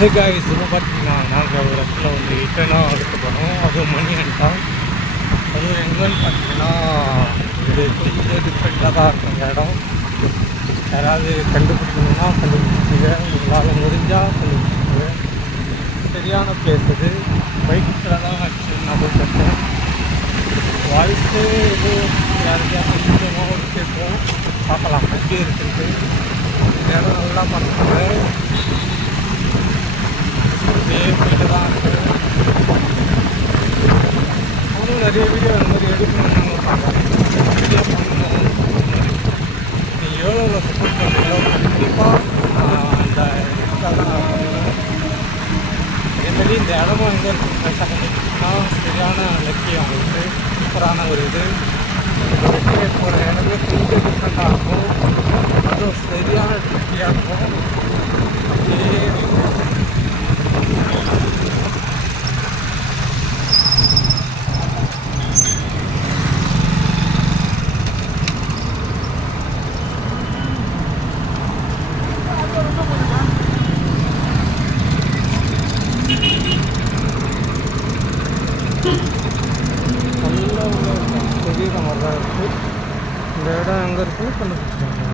இப்போ பார்த்தீங்கன்னா நாங்கள் ஒரு இடத்துல வந்து ரிட்டர்னாக எடுக்க போகிறோம். அதுவும் மணி அண்டா. அதுவும் எங்கன்னு பார்த்தீங்கன்னா இது கொஞ்சம் டிஃப்ரெண்ட்டாக தான் இருக்கும் இந்த இடம். யாராவது கண்டுபிடிக்கணும்னா கண்டுபிடிச்சிங்க, உங்களால் முடிஞ்சால் கண்டுபிடிச்சிங்க. சரியான பிளேஸ் அது. பைக்கில் தான் ஆக்சுவலி நான் போய் பார்த்தேன். வாய்ஸு இது யாருக்கையாக முக்கியமாக ஒரு கேட்கும். பார்க்கலாம் எப்படி இருக்குது. இந்த இடம் நல்லா பார்த்துக்கோங்க. அப்படியே போயிட்டு தான் இருக்குது. அவனும் நிறைய வீடியோ இந்த மாதிரி எடுக்கணும்னு பார்க்குறேன். வீடியோ பண்ணணும் நீங்கள் எவ்வளோ சப்போர்ட் பண்ணுறீங்களோ கண்டிப்பாக அந்த இன்ஸ்டாலாம் பண்ணுவேன். அதேமாதிரி இந்த இடமும் எங்கே இருக்குது கரெக்டாக கண்டுபிடிச்சிங்கன்னா சரியான லக்கி அவங்களுக்கு. சூப்பரான ஒரு இது போகிற இடமே கொஞ்சம் டிஃப்ரெண்ட்டாக இருக்கும். அதுவும் சரியான ட்ரிக்கியாக இருக்கும். அப்படியே நல்ல தெரியுற மாதிரி தான் இருக்குது. இந்த இடம் எங்கே இருக்குன்னு கண்டுபிடிச்சாங்க.